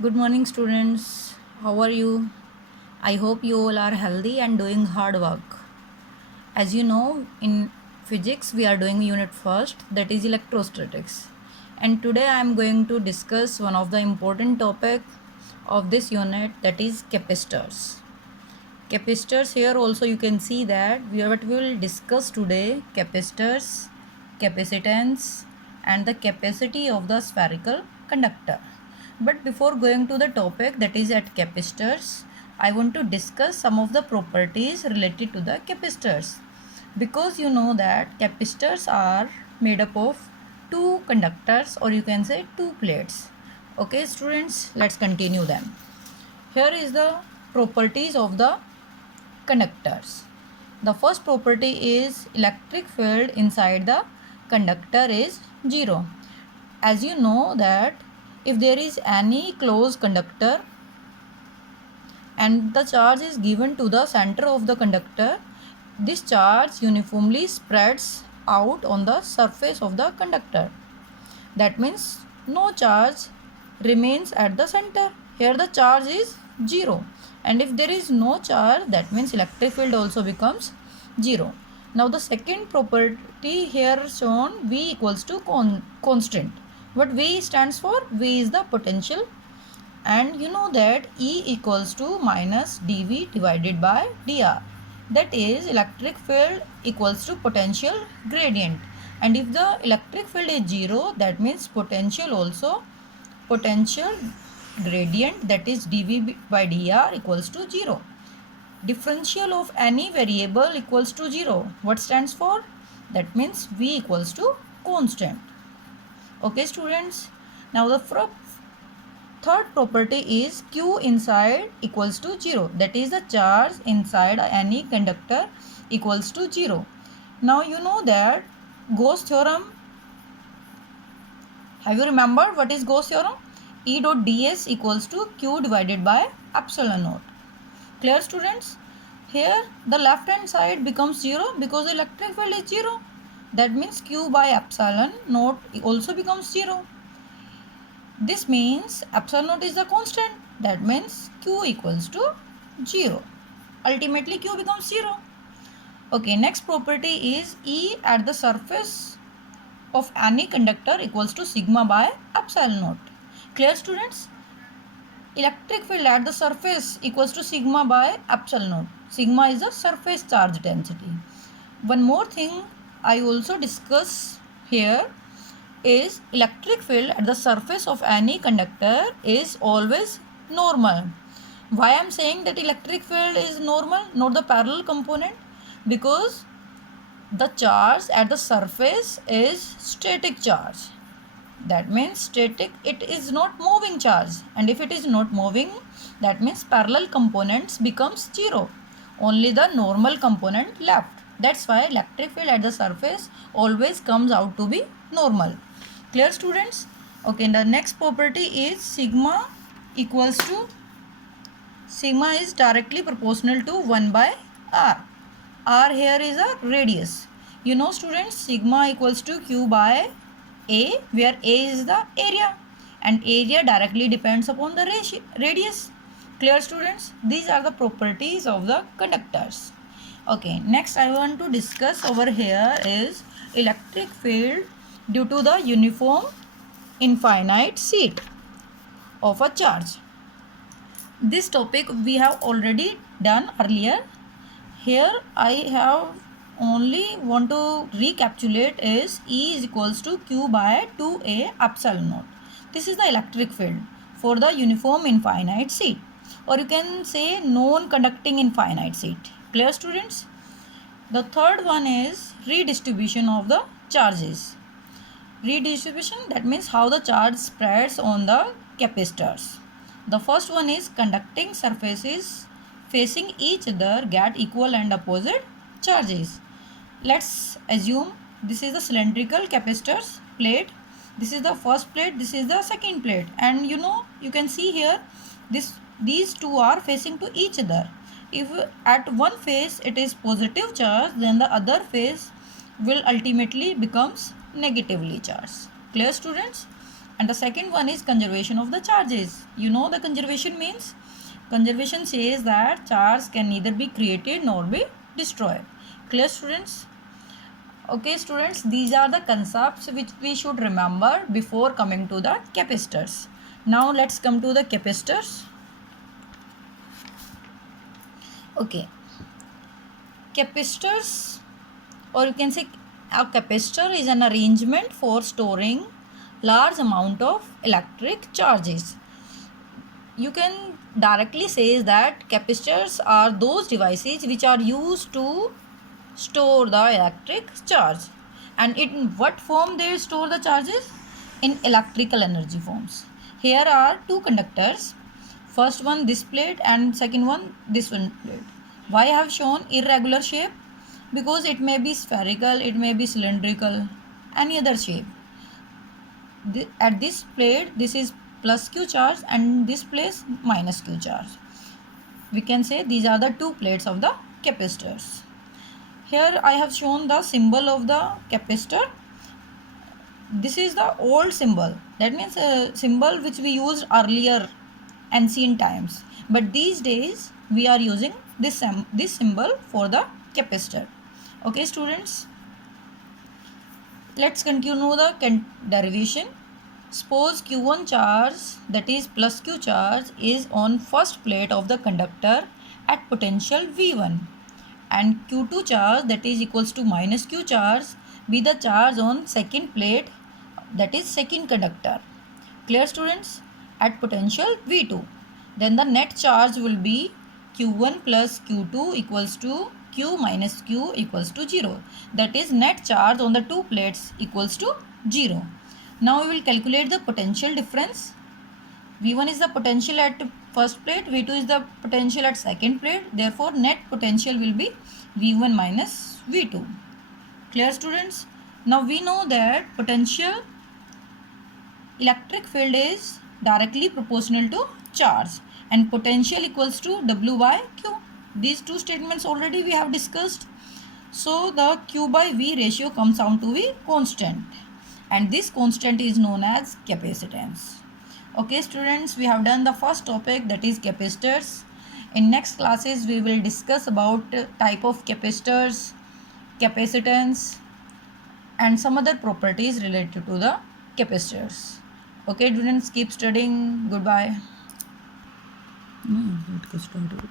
Good morning, students. How are you? I hope you all are healthy and doing hard work. As you know, in physics, we are doing unit first, that is electrostatics. And today I am going to discuss one of the important topic of this unit, that is capacitors. Capacitors, here also you can see that what we will discuss today: capacitors, capacitance, and the capacity of the spherical conductor. But before going to the topic, that is at capacitors, I want to discuss some of the properties related to the capacitors, because you know that capacitors are made up of two conductors, or you can say two plates. Okay students, let's continue them. Here is the properties of the conductors. The first property is electric field inside the conductor is zero. As you know that if there is any closed conductor and the charge is given to the center of the conductor, this charge uniformly spreads out on the surface of the conductor. That means no charge remains at the center. Here the charge is 0. And if there is no charge, that means electric field also becomes 0. Now the second property here shown, V equals to constant. What V stands for? V is the potential. And you know that E equals to minus dV divided by dr. That is, electric field equals to potential gradient. And if the electric field is 0, that means potential gradient, that is dV by dr equals to 0. Differential of any variable equals to 0. What stands for? That means V equals to constant. Okay students. Now the third property is Q inside equals to 0. That is, the charge inside any conductor equals to 0. Now you know that Gauss theorem. Have you remembered what is Gauss theorem? E dot ds equals to Q divided by epsilon naught. Clear students? Here the left hand side becomes 0 because the electric field is 0. That means Q by epsilon naught also becomes 0. This means epsilon naught is the constant. That means Q equals to 0. Ultimately Q becomes 0. Okay, next property is E at the surface of any conductor equals to sigma by epsilon naught. Clear students? Electric field at the surface equals to sigma by epsilon naught. Sigma is the surface charge density. One more thing I also discuss here is electric field at the surface of any conductor is always normal. Why I am saying that electric field is normal, not the parallel component? Because the charge at the surface is static charge. That means static, it is not moving charge. And if it is not moving, that means parallel components becomes 0. Only the normal component left. That's why electric field at the surface always comes out to be normal. Clear students? Okay, the next property is sigma is directly proportional to 1 by r. R here is a radius. You know students, sigma equals to Q by A, where A is the area and area directly depends upon the radius. Clear students? These are the properties of the conductors. Okay, next I want to discuss over here is electric field due to the uniform infinite sheet of a charge. This topic we have already done earlier. Here I have only want to recapitulate is E is equals to Q by 2A epsilon naught. This is the electric field for the uniform infinite sheet, or you can say non-conducting infinite sheet. Clear students? The third one is redistribution of the charges. Redistribution, that means how the charge spreads on the capacitors. The first one is conducting surfaces facing each other get equal and opposite charges. Let's assume this is the cylindrical capacitors plate. This is the first plate, this is the second plate, and you can see here these two are facing to each other. If at one face it is positive charge, then the other face will ultimately becomes negatively charged. Clear students? And the second one is conservation of the charges. You know the conservation means? Conservation says that charge can neither be created nor be destroyed. Clear, students? Okay, students, these are the concepts which we should remember before coming to the capacitors. Now let's come to the capacitors. Okay, capacitors, or you can say a capacitor, is an arrangement for storing large amount of electric charges. You can directly say that capacitors are those devices which are used to store the electric charge. And in what form they store the charges? In electrical energy forms. Here are two conductors. First one this plate and second one this one plate. Why I have shown irregular shape? Because it may be spherical, it may be cylindrical, any other shape. At this plate this is plus Q charge and this place minus Q charge. We can say these are the two plates of the capacitors. Here I have shown the symbol of the capacitor. This is the old symbol. That means a symbol which we used earlier, ancient times. But these days we are using this symbol for the capacitor. Okay, students. Let's continue the derivation. Suppose Q1 charge, that is plus Q charge, is on first plate of the conductor at potential V1, and Q2 charge, that is equals to minus Q charge, be the charge on second plate, that is second conductor. Clear, students? At potential V2. Then the net charge will be Q1 plus Q2 equals to Q minus Q equals to 0. That is net charge on the two plates equals to 0. Now we will calculate the potential difference. V1 is the potential at first plate, V2 is the potential at second plate. Therefore, net potential will be V1 minus V2. Clear, students? Now we know that potential electric field is directly proportional to charge and potential equals to W by Q. These two statements already we have discussed. So the Q by V ratio comes out to be constant, and this constant is known as capacitance. Okay, students, we have done the first topic, that is capacitors. In next classes we will discuss about type of capacitors, capacitance, and some other properties related to the capacitors. Okay, students, keep studying. Goodbye.